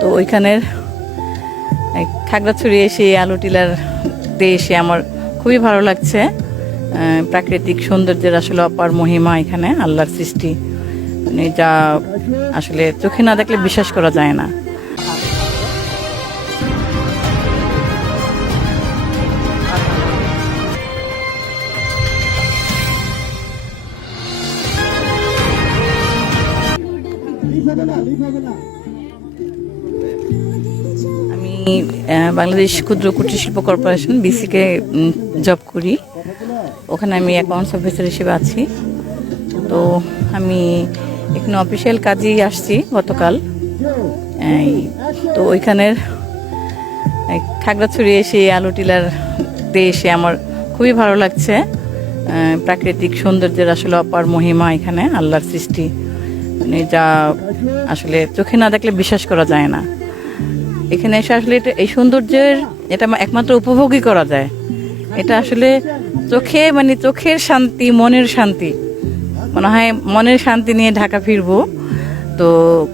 তো ওইখানের খাগড়াছড়ি এসে আলু টিলার এসে আমার খুবই ভালো লাগছে। প্রাকৃতিক সৌন্দর্যের আসলে অপার মহিমা এখানে, আল্লাহর সৃষ্টি, মানে যা আসলে চোখে না দেখলে বিশ্বাস করা যায় না। আমি বাংলাদেশ ক্ষুদ্র কুটির শিল্প কর্পোরেশন বিসিকে জব করি, ওখানে আমি অ্যাকাউন্টস অফিসার হিসেবে আছি। তো আমি এখানে অফিসিয়াল কাজেই আসছি গতকাল। তো ওইখানের খাগড়াছড়ি এসে আলু টিলার এসে আমার খুবই ভালো লাগছে। প্রাকৃতিক সৌন্দর্যের আসলে অপার মহিমা এখানে, আল্লাহর সৃষ্টি, মানে যা আসলে চোখে না দেখলে বিশ্বাস করা যায় না। এখানে এসে আসলে এই সৌন্দর্যের এটা একমাত্র উপভোগই করা যায়। এটা আসলে চোখে, মানে চোখের শান্তি, মনের শান্তি, মনে হয় মনের শান্তি নিয়ে ঢাকা ফিরবো। তো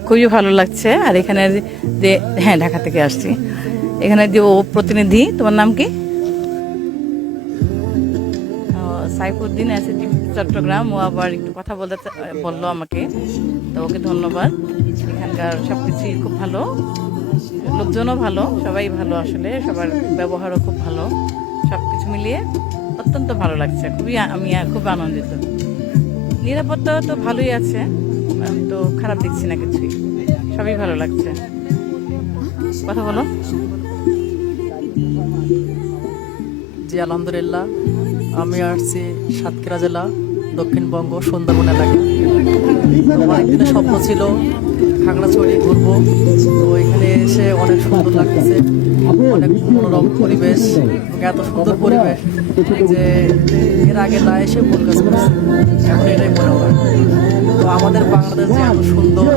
খুবই ভালো লাগছে। আর এখানে যে, হ্যাঁ ঢাকা থেকে আসছি, এখানে যে ও প্রতিনিধি, তোমার নাম কি? সাইফুদ্দিন এসএসটি চট্টগ্রাম। ও আবার একটু কথা বললো আমাকে, তো ওকে ধন্যবাদ। এখানকার সবকিছুই খুব ভালো, লোকজনও ভালো, সবাই ভালো, আসলে সবার ব্যবহারও খুব ভালো। সবকিছু মিলিয়ে অত্যন্ত ভালো লাগছে, আমি খুব আনন্দিত। নিরাপত্তা তো ভালোই আছে, তো খারাপ দেখছি না কিছুই, সবই ভালো লাগছে। কথা বলো। জি আলহামদুলিল্লাহ, আমি আসছি সাতক্ষীরা জেলা, দক্ষিণবঙ্গ, সুন্দরবন এলাকা। আমার একদিনের স্বপ্ন ছিল খাগড়াছড়ি ঘুরবো। তো এখানে এসে অনেক সুন্দর লাগতেছে, অনেক মনোরম পরিবেশ, এত সুন্দর পরিবেশ যে এর আগে না এসে ভুল কাজ করছে, এখন এটাই মনে হয়। তো আমাদের বাংলাদেশ যে এত সুন্দর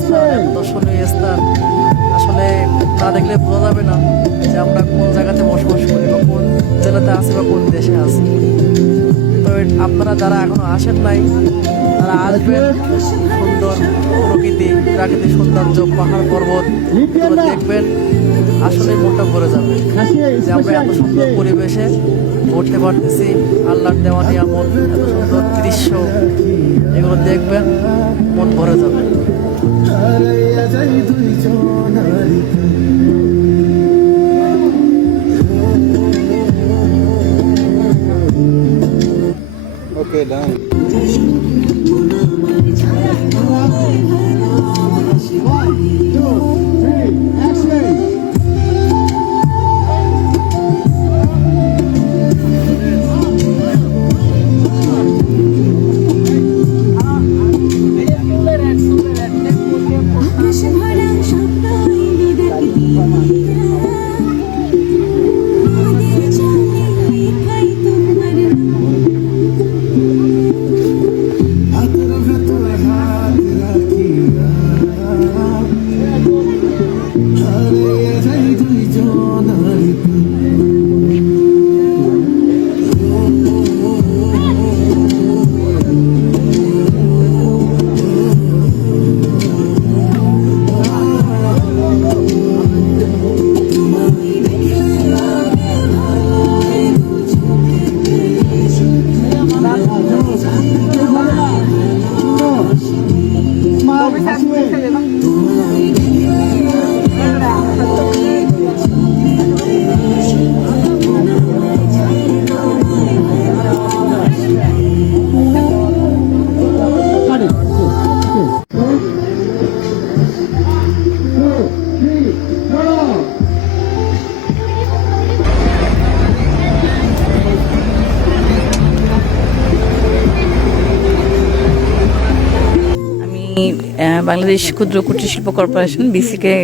স্থান, এত দর্শনীয় স্থান, আসলে না দেখলে বোঝা যাবে না যে আমরা কোন জায়গাতে বসবাস করি, বা কোন জেলাতে আছি, বা কোন দেশে আছি। তো আপনারা যারা এখনো আসেন নাই, তারা আসবেন। সুন্দর প্রকৃতি, প্রাকৃতিক সৌন্দর্য, পাহাড় পর্বত এগুলো দেখবেন, আসলে মনটা ভরে যাবে যে আমরা এত সুন্দর পরিবেশে ঘুরতে পারতেছি। আল্লাহর দেওয়া নিয়ামত, এত সুন্দর দৃশ্য, এগুলো দেখবেন, মন ভরে যাবে। Okay, done. বাংলাদেশ ক্ষুদ্র কুটির শিল্প কর্পোরেশন বিসিকে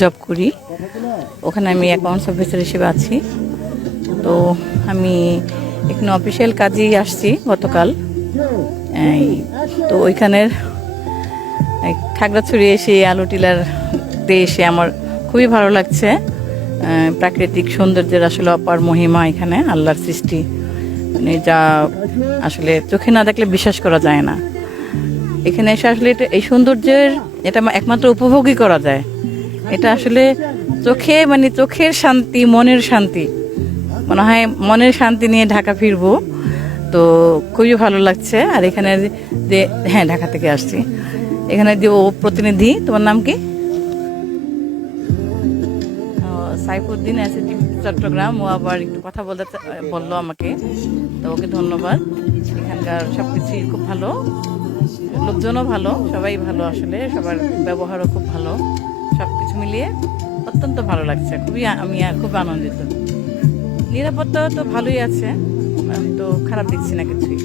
জব করি, ওখানে আমি অ্যাকাউন্টস অফিসার হিসেবে আছি। তো আমি এখানে অফিসিয়াল কাজেই আসছি গতকাল। তো ওইখানের খাগড়াছড়ি এসে আলু টিলার এসে আমার খুবই ভালো লাগছে। প্রাকৃতিক সৌন্দর্যের আসলে অপার মহিমা এখানে, আল্লাহর সৃষ্টি, মানে যা আসলে চোখে না দেখলে বিশ্বাস করা যায় না। এখানে এসে আসলে এই সৌন্দর্যের এটা একমাত্র উপভোগই করা যায়। এটা আসলে চোখের শান্তি, মনের শান্তি, মনে হয় মনের শান্তি নিয়ে ঢাকা ফিরবো। তো খুবই ভালো লাগছে। আর এখানে যে হ্যাঁ, ঢাকা থেকে আসছি। এখানে যে ও প্রতিনিধি, তোমার নাম কি? সাইফুদ্দিন আছে চট্টগ্রাম। ও আবার একটু কথা বললো আমাকে, তো ওকে ধন্যবাদ। এখানকার সবকিছুই খুব ভালো, লোকজনও ভালো, সবাই ভালো, আসলে সবার ব্যবহারও খুব ভালো। সবকিছু মিলিয়ে অত্যন্ত ভালো লাগছে, আমি খুব আনন্দিত। নিরাপত্তা তো ভালোই আছে, আমি তো খারাপ দেখছি না কিছুই।